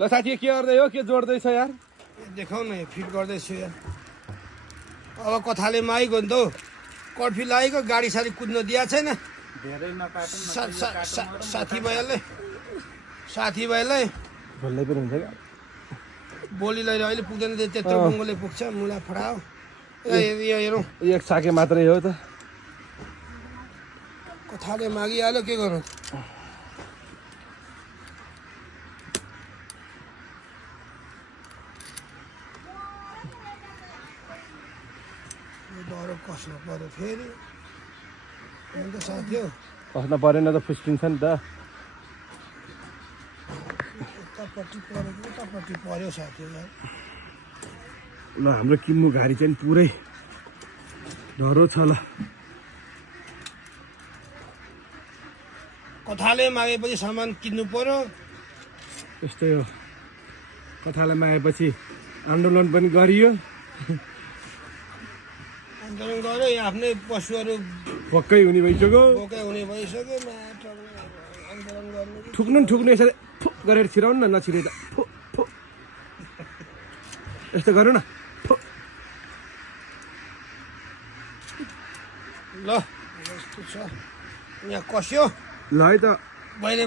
ल साथी के गर्दै हो के जोड्दैछ यार देखाउ न फिट गर्दैछु यार अब कथाले मागेको नि त हौ कटफी लागेको गाडी साडी कुद्न दिएको छैन साथीभाइलाई भल्लै पनि हुन्छ क्या बोलीलाई अहिले पुग्दैन त्यत्रो बङ्गोले पुग्छ मुला फडाओ यो हेरौँ एक साके मात्रै हो त कथाले मागिहाल्यो के गर्नु डरो कस्न पर्यो फेरि अन्त साथी हो कस्न परेन त फुस्किन्छ नि त उतापट्टि परेको उतापट्टि पर्यो साथी यार ल हाम्रो किन्नु गाडी चाहिँ पुरै डरो छ ल कथाले मागेपछि सामान किन्नु पर्यो त्यस्तै हो कथालाई मागेपछि आन्दोलन पनि गरियो आन्दोलन गर्यो आफ्नै पशुहरू पक्कै हुने भइसक्यो बोकै हुने भइसक्यो आन्दोलन गर्नु ठुक्नु यसरी फु गरेर छिराउनु न नछिरे त फु फु यस्तो गरौँ न फु ल यस्तो छ यहाँ कस्यो ल है त मैले